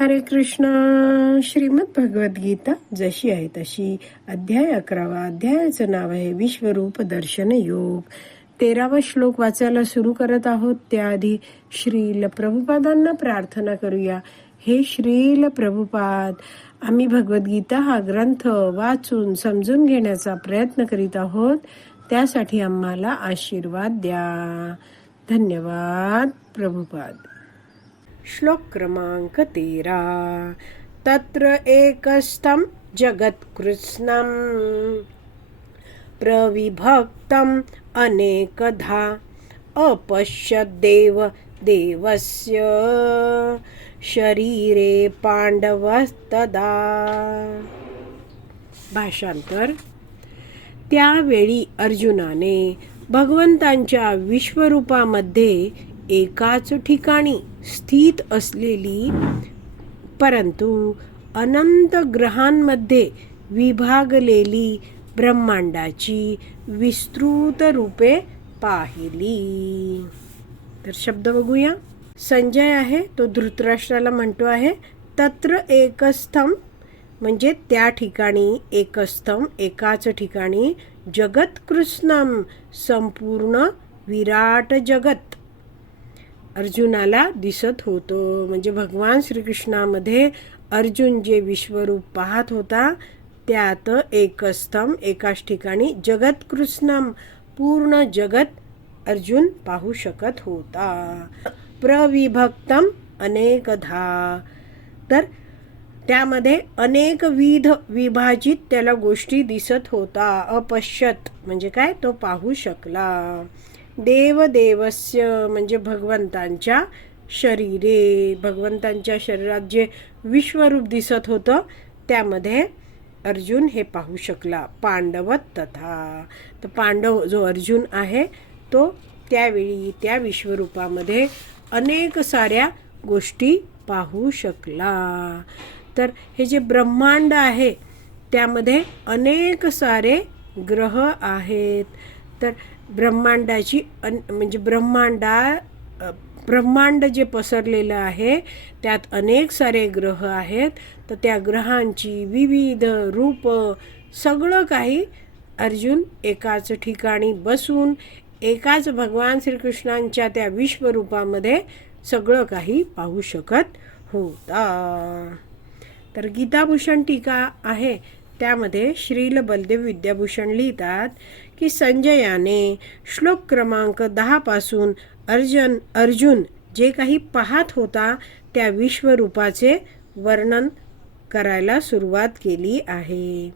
हरे कृष्ण। श्रीमद भगवद्गीता जशी आहे तशी अध्याय अकरावा अध्यायाचं नाव आहे विश्वरूप दर्शन योग. तेरावा श्लोक वाचायला सुरू करत आहोत. त्याआधी श्रील प्रभुपादांना प्रार्थना करूया. हे श्रील प्रभुपाद आम्ही भगवद्गीता हा ग्रंथ वाचून समजून घेण्याचा प्रयत्न करीत आहोत. त्यासाठी आम्हाला आशीर्वाद द्या. धन्यवाद प्रभुपाद. श्लोक क्रमांक तेरा. तत्र एकस्थं जगत्कृत्स्नं प्रविभक्तम् अनेकधा। अपश्यद्देव देवस्य। शरीरे पांडवस्तदा भाषांतर। त्यावेळी अर्जुनाने भगवंतांच्या विश्वरूपामध्ये एकाच ठिकाणी स्थित असलेली परंतु अनंत ग्रहांमध्ये विभागलेली ब्रह्मांडाची विस्तृत रूपे पाहिली. तर शब्द बघूया. संजय आहे तो धृतराष्ट्राला म्हणतो आहे. तत्र एकस्थम म्हणजे त्या ठिकाणी एकस्थम एकाच ठिकाणी जगत कृष्णम संपूर्ण विराट जगत. अर्जुनाला दिसत होतो. म्हणजे भगवान श्रीकृष्णामध्ये अर्जुन जे विश्वरूप पाहत होता त्यात एकस्तम एकाच ठिकाणी जगतकृष्णम पूर्ण जगत अर्जुन पाहू शकत होता. प्रविभक्तम अनेकधा. तर त्यामध्ये अनेक विध विभाजित त्याला गोष्टी दिसत होता. अपश्यत म्हणजे काय? तो पाहू शकला. देवदेवस्य म्हणजे भगवंतांच्या शरीरे भगवंतांच्या शरीरात जे विश्वरूप दिसत होतं त्यामध्ये अर्जुन हे पाहू शकला पांडवत तथा. तर पांडव जो अर्जुन आहे तो त्यावेळी त्या विश्वरूपामध्ये अनेक साऱ्या गोष्टी पाहू शकला. तर हे जे ब्रह्मांड आहे त्यामध्ये अनेक सारे ग्रह आहेत. तर ब्रह्मांडाची अन म्हणजे ब्रह्मांडा ब्रह्मांड जे पसरलेलं आहे त्यात अनेक सारे ग्रह आहेत. तर त्या ग्रहांची विविध रूप सगळं काही अर्जुन एकाच ठिकाणी बसून एकाच भगवान श्रीकृष्णांच्या त्या विश्वरूपामध्ये सगळं काही पाहू शकत होता. तर गीताभूषण टीका आहे. त्यामध्ये श्रील बलदेव विद्याभूषण लिहितात की संजयाने श्लोक क्रमांक दहापासून अर्जन अर्जुन जे काही पाहत होता त्या विश्वरूपाचे वर्णन करायला सुरुवात केली आहे.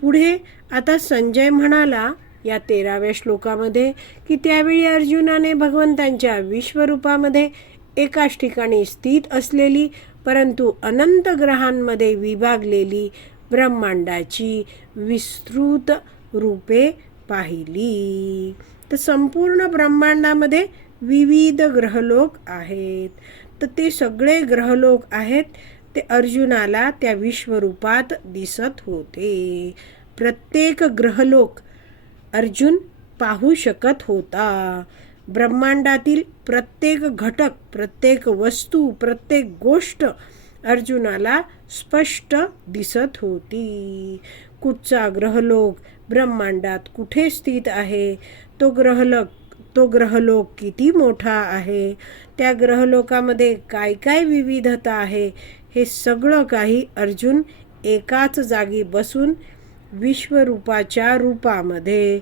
पुढे आता संजय म्हणाला या तेराव्या श्लोकामध्ये की त्यावेळी अर्जुनाने भगवंतांच्या विश्वरूपामध्ये एकाच ठिकाणी स्थित असलेली परंतु अनंत ग्रहांमध्ये विभागलेली ब्रह्मांडाची विस्तृत रूपे पाहिली. तर संपूर्ण ब्रह्मांडामध्ये विविध ग्रहलोक आहेत. तर ते सगळे ग्रहलोक आहेत ते अर्जुनाला त्या विश्वरूपात दिसत होते. प्रत्येक ग्रहलोक अर्जुन पाहू शकत होता. ब्रह्मांडातील प्रत्येक घटक प्रत्येक वस्तू प्रत्येक गोष्ट अर्जुनाला स्पष्ट दिसत होती. कुठचा ग्रहलोक ब्रह्मांडात कुठे स्थित आहे? तो ग्रहलोक तो ग्रहलोक किती मोठा आहे? त्या ग्रहलोकामध्ये काय काय विविधता आहे? हे सगळं काही अर्जुन एकाच जागी बसून विश्वरूपाच्या रूपामध्ये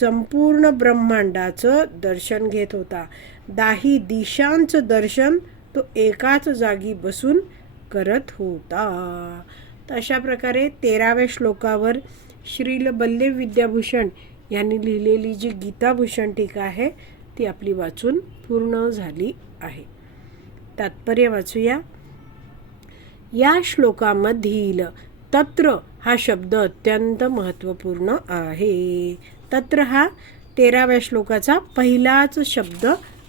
संपूर्ण ब्रह्मांडाचं दर्शन घेत होता. दाही दिशांचं दर्शन तो एकाच जागी बसून करत होता. तर अशा प्रकारे तेराव्या श्लोकावर श्रील बल्लेव विद्याभूषण यांनी लिहिलेली जी गीताभूषण टीका आहे ती आपली वाचून पूर्ण झाली आहे. तात्पर्य वाचूया. या श्लोकामधील तत्र हा शब्द अत्यंत महत्त्वपूर्ण आहे. तत्र हा तेराव्या श्लोकाचा पहिलाच शब्द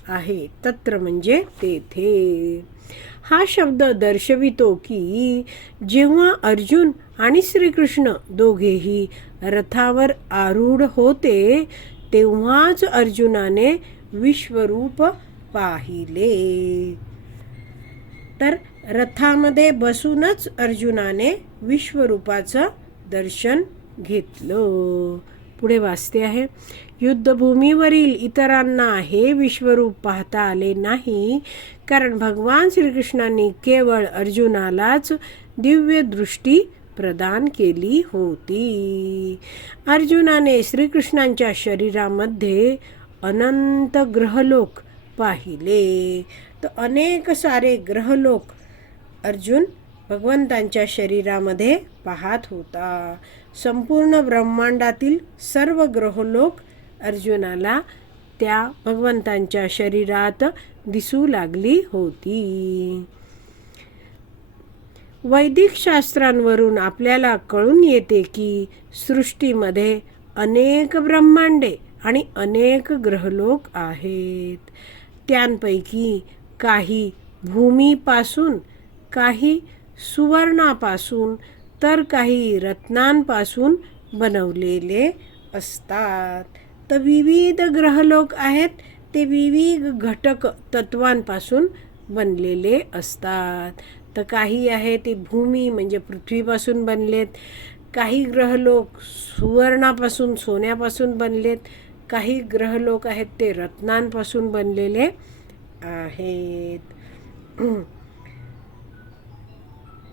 आहे. तत्र म्हणजे तेथे. हा शब्द दर्शवितो की जेव्हा अर्जुन आणि श्रीकृष्ण दोघेही रथावर आरूढ होते तेव्हाच अर्जुनाने विश्वरूप पाहिले. तर रथामध्ये बसूनच अर्जुनाने विश्वरूपाचं दर्शन घेतलं. पुढे वाचते आहे युद्धभूमीवरील इतरांना हे विश्वरूप पाहता आले नाही कारण भगवान श्रीकृष्णांनी केवळ अर्जुनालाच दिव्य दृष्टी प्रदान केली होती. अर्जुनाने श्रीकृष्णांच्या शरीरामध्ये अनंत ग्रहलोक पाहिले. तर अनेक सारे ग्रहलोक अर्जुन भगवंतांच्या शरीरामध्ये पाहत होता. संपूर्ण ब्रह्मांडातील सर्व ग्रहलोक अर्जुनाला त्या भगवंतांच्या शरीरात दिसू लागली होती. वैदिक शास्त्रांवरून आपल्याला कळून येते की सृष्टीमध्ये अनेक ब्रह्मांडे आणि अनेक ग्रहलोक आहेत. त्यांपैकी काही भूमीपासून काही सुवर्णापासून तर काही रत्नांपासून बनवलेले असतात. तर विविध ग्रहलोक आहेत ते विविध घटक तत्वांपासून बनलेले असतात. तर काही आहे ते भूमी म्हणजे पृथ्वीपासून बनलेत. काही ग्रहलोक सुवर्णापासून सोन्यापासून बनलेत. काही ग्रहलोक आहेत ते रत्नांपासून बनलेले आहेत.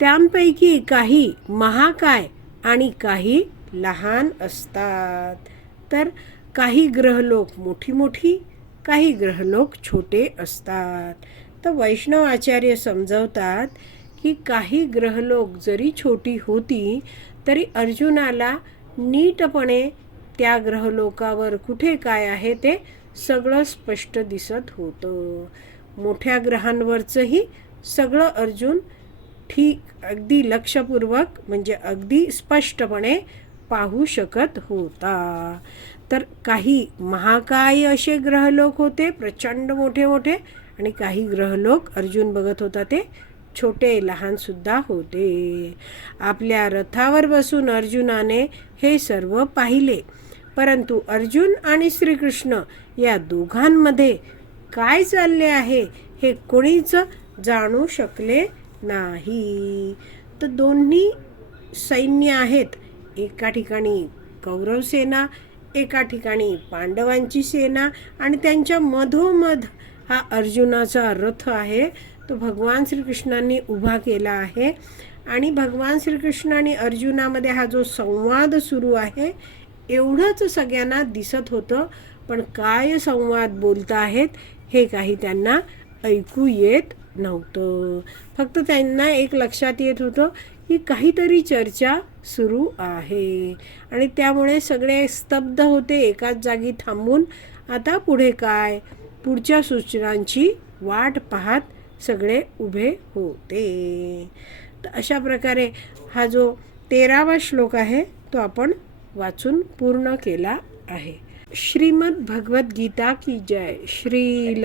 त्यांपैकी काही महाकाय आणि काही लहान असतात. तर काही ग्रहलोक मोठी मोठी काही ग्रहलोक छोटे असतात. तर वैष्णव आचार्य समजवतात की काही ग्रहलोक जरी छोटी होती तरी अर्जुनाला नीटपणे त्या ग्रहलोकावर कुठे काय आहे ते सगळं स्पष्ट दिसत होतं. मोठ्या ग्रहांवरचंही सगळं अर्जुन ठीक अगदी लक्षपूर्वक म्हणजे अगदी स्पष्टपणे पाहू शकत होता. तर काही महाकाय असे ग्रहलोक होते प्रचंड मोठे मोठे आणि काही ग्रहलोक अर्जुन बघत होता ते छोटे लहानसुद्धा होते. आपल्या रथावर बसून अर्जुनाने हे सर्व पाहिले. परंतु अर्जुन आणि श्रीकृष्ण या दोघांमध्ये काय चालले आहे हे कोणीच जाणू शकले नाही. तर दोन्ही सैन्य आहेत. एका ठिकाणी कौरव सेना एका ठिकाणी पांडवांची सेना आणि त्यांच्या मधोमध हा अर्जुनाचा रथ आहे. तो भगवान श्रीकृष्णांनी उभा केला आहे आणि भगवान श्रीकृष्ण आणि अर्जुनामध्ये हा जो संवाद सुरू आहे एवढंच सगळ्यांना दिसत होतं. पण काय संवाद बोलत आहेत हे काही त्यांना ऐकू येत नव्हतं. फक्त त्यांना एक लक्षात येत होतं की काहीतरी चर्चा सुरू आहे. आणि त्यामुळे सगळे स्तब्ध होते एकाच जागी थांबून. आता पुढे काय? पुढच्या सूचनांची वाट पाहत सगळे उभे होते. तर अशा प्रकारे हा जो तेरावा श्लोक आहे तो आपण वाचून पूर्ण केला आहे. श्रीमद भगवद्गीता की जय? श्रील.